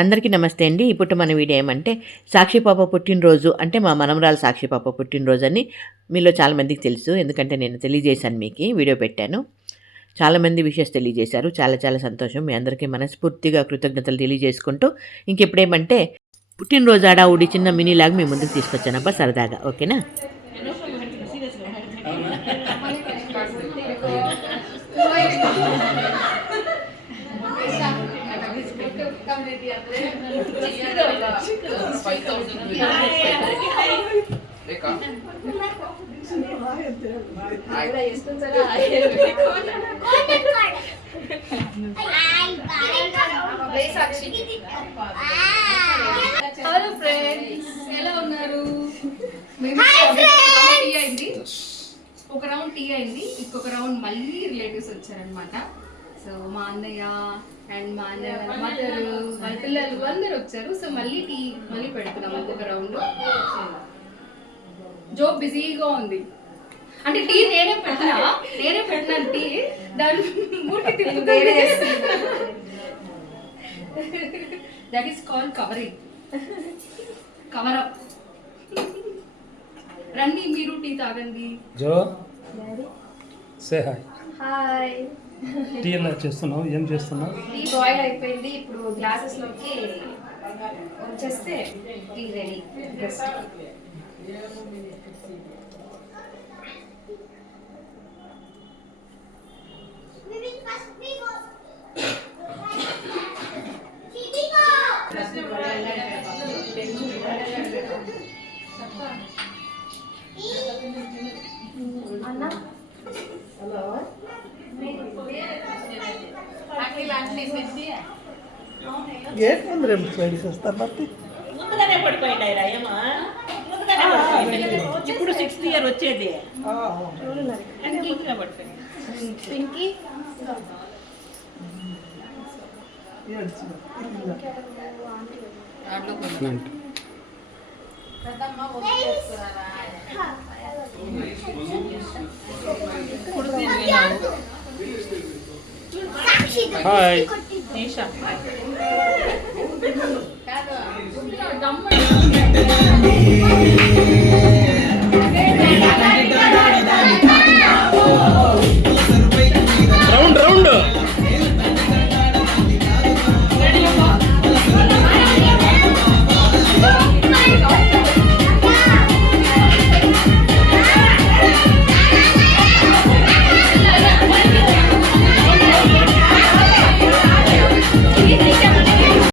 అందరికీ నమస్తే అండి. ఇప్పుడు మన వీడియో ఏమంటే సాక్షి పాప పుట్టినరోజు అంటే మా మనమరాలు సాక్షి పాప పుట్టినరోజు అని మీలో చాలామందికి తెలుసు. ఎందుకంటే నేను తెలియజేశాను, మీకు వీడియో పెట్టాను. చాలామంది విషెస్ తెలియజేశారు. చాలా చాలా సంతోషం. మీ అందరికీ మనస్ఫూర్తిగా కృతజ్ఞతలు తెలియజేసుకుంటూ ఇంకెప్పుడేమంటే పుట్టినరోజు హడావుడి చిన్న మినీ లాగా మీ ముందుకు తీసుకొచ్చానబ్బా సరదాగా. ఓకేనా? హలో ఫ్రెండ్స్, ఎలా ఉన్నారు? ఒక రౌండ్ టీ అయింది, ఇంకొక రౌండ్ మళ్ళీ రిలేటివ్స్ వచ్చారనమాట. సో మా అన్నయ్య అండ్ మా అన్నయ్య వాళ్ళ మదర్, వాళ్ళ పిల్లలు అందరు వచ్చారు. సో మళ్ళీ టీ మళ్ళీ పెడుతున్నాం ఇంకొక రౌండ్. జో బిజీగా ఉంది అంటే టీ నేనే పెట్టినాను టీ దాని మూర్తి that is called covering, cover up. రండి మీరు టీ తాగండి. జో సే హాయ్. హాయ్. టీ ఎలా చేస్తున్నావు? ఏం చేస్తున్నావు? టీ బాయిల్ అయిపోయింది, ఇప్పుడు గ్లాసెస్ లోకి వచ్చేస్తే టీ రెడీ. గేట్ ముందు రేపు స్లైడ్స్ వస్తారు బట్టి ముందుగానే పడిపోయింది రాయమ్మా. ఇప్పుడు 6th ఇయర్ వచ్చేది పింకీ హాయ్. దమ్మ